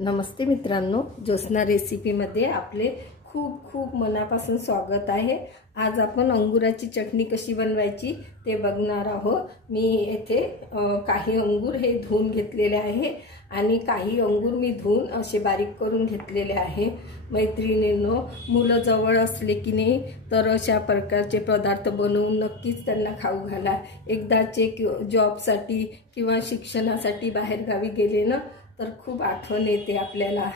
नमस्ते मित्रांनो, ज्योत्स्ना रेसिपीमध्ये आपले खूप खूप मनापासून स्वागत आहे। आज आपण अंगुराची चटणी कशी बनवायची ते बघणार आहोत। मी येथे काही अंगूर हे धुवून घेतलेले आहे आणि काही अंगूर मी धुवून असे बारीक करून घेतलेले आहे। मैत्रिणींनो, मुलं जवळ असले की नाही तर अशा प्रकारचे पदार्थ बनवून नक्कीच त्यांना खाऊ घाला। एकदाचे जॉबसाठी किंवा शिक्षणासाठी बाहेर गावी गेले ना तर खूप आठवण येते आपल्याला।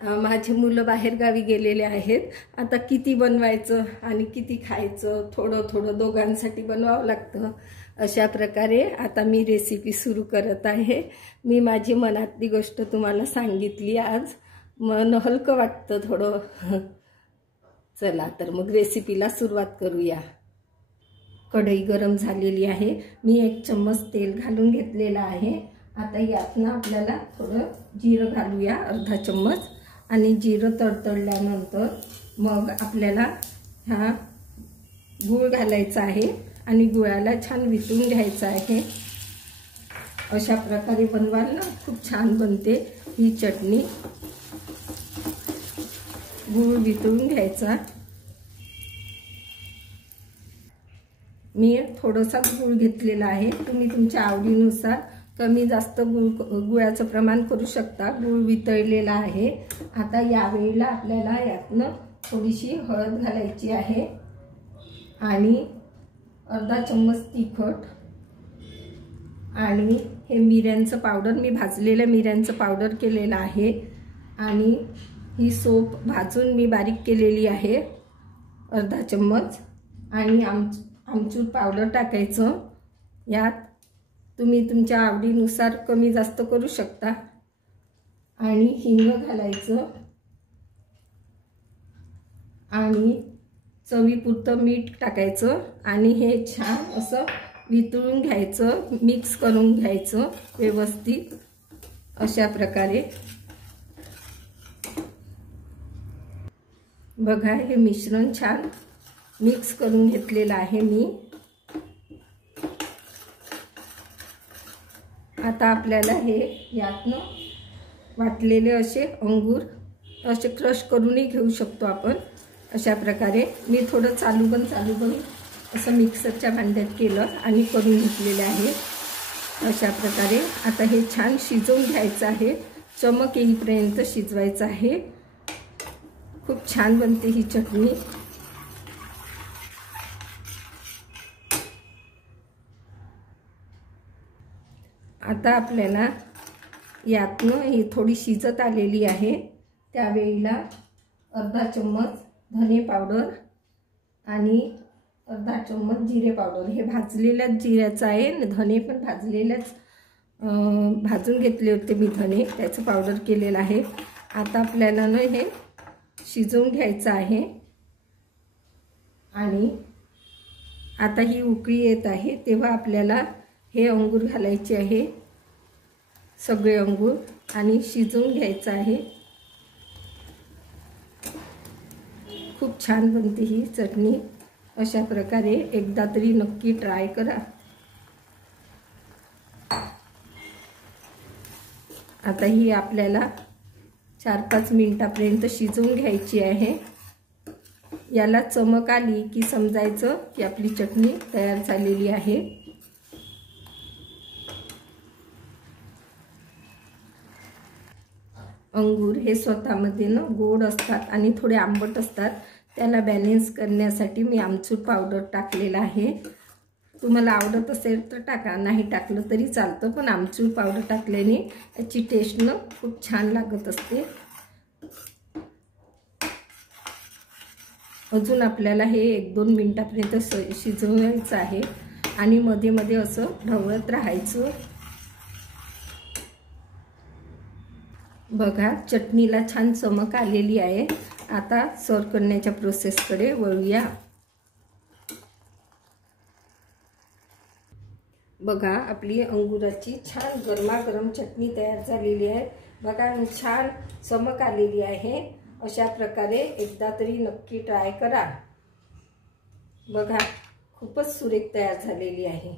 माझे मुलं बाहेर गावी गेलेले आहेत। आता किती बनवायचं आणि किती खायचं, थोडं थोडं दोघांसाठी बनवावं लागतं। अशा प्रकारे आता मी रेसिपी सुरू करत आहे। मी माझी मनातली गोष्ट तुम्हाला सांगितली आज, मन हलकं वाटतं थोडं। चला तर मग रेसिपीला सुरुवात करूया। कढई गरम झालेली आहे। मी 1 चम्मच तेल घालून घेतलेला आहे। आता यातनं आपल्याला थोडं जिरं घालूया, अर्धा चम्मच। आणि जिरं तडतडल्यानंतर मग आपल्याला हा गूळ घालायचा आहे आणि गुळाला छान वितळून घ्यायचं आहे। अशा प्रकारे बनवाल ना खूप छान बनते ही चटणी। गूळ वितळून घ्यायचा। मी थोडासा गूळ घेतलेला आहे, तुम्ही तुमच्या आवडीनुसार कमी जास्त गुळाचं प्रमाण करू शकता। गूळ वितळलेला आहे। आता यावेळेला आपल्याला यातनं थोडीशी हळद घालायची आहे आणि अर्धा चम्मच तिखट आणि हे मिऱ्यांचं पावडर, मी भाजलेल्या मिऱ्यांचं पावडर केलेलं आहे आणि ही सोप भाजून मी बारीक केलेली आहे, अर्धा चम्मच। आणि आमचूर पावडर टाकायचं यात, तुम्ही तुमच्या आवडीनुसार कमी जास्त करू शकता। आणि हिंग घालायचं आणि चवीपुरतं मीठ टाकायचं आणि हे छान असं वितळून घ्यायचं, मिक्स करून घ्यायचं व्यवस्थित। अशा प्रकारे बघा, हे मिश्रण छान मिक्स करून घेतलेलं आहे मी। आता आपल्याला हे यातनं वाटलेले असे अंगूर असे क्रश करूनही घेऊ शकतो आपण। अशा प्रकारे मी थोडं चालू बंद असं मिक्सरच्या भांड्यात केलं आणि करून घेतलेले आहे। अशा प्रकारे आता हे छान शिजवून घ्यायचं आहे, चमक येईपर्यंत शिजवायचं आहे। खूप छान बनते ही चटणी। आता आपल्याला यातनं ही थोडी शिजत आलेली आहे, त्यावेळेला अर्धा चम्मच धने पावडर आणि अर्धा चम्मच जिरे पावडर, हे भाजलेल्याच जिऱ्याचं आहे। धने पण भाजलेल्याच भाजून घेतले होते मी धने, त्याचं पावडर केलेलं आहे। आता आपल्याला ना हे शिजवून घ्यायचं आहे आणि आता ही उकळी येत आहे तेव्हा आपल्याला हे अंगूर घालायचे आहे, सगळे अंगूर, आणि शिजवून घ्यायचं आहे। खूप छान बनते ही चटणी। अशा प्रकारे एकदा तरी नक्की ट्राय करा। आता ही आपल्याला 4-5 मिनिटापर्यंत शिजवून घ्यायची आहे। याला चमक आली की समजायचं की आपली चटणी तयार झालेली आहे। अंगूर हे स्वतःमध्ये ना गोड असतात आणि थोडे आंबट असतात, त्याला बॅलन्स करण्यासाठी मी आमचूर पावडर टाकलेला आहे। तुम्हाला आवडत असेल तर टाका, नाही टाकलं तरी चालतं, पण आमचूर पावडर टाकल्याने याची टेस्ट ना खूप छान लागत असते। अजून आपल्याला हे 1-2 मिनिटापर्यंत शिजवायचं आहे आणि मध्ये मध्ये असं ढवळत राहायचं। बघा, चटणीला छान चमक आलेली आहे। आता सर्व करण्याच्या प्रोसेसकडे वळूया। बघा, आपली अंगुराची छान गरमागरम चटणी तयार झालेली आहे। बघा, छान चमक आलेली आहे। अशा प्रकारे एकदा तरी नक्की ट्राय करा। बघा, खूपच सुरेख तयार झालेली आहे।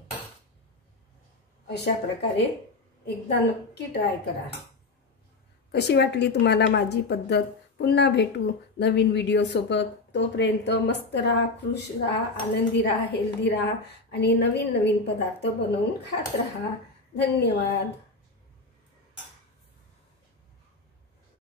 अशा प्रकारे एकदा नक्की ट्राय करा। कशी वाटली तुम्हाला माझी पद्धत? पुन्हा भेटू नवीन व्हिडिओसोबत. तोपर्यंत मस्त राहा, खुश राहा, आनंदी राहा, हेल्दी राहा आणि नवीन नवीन पदार्थ बनवून खात राहा. धन्यवाद.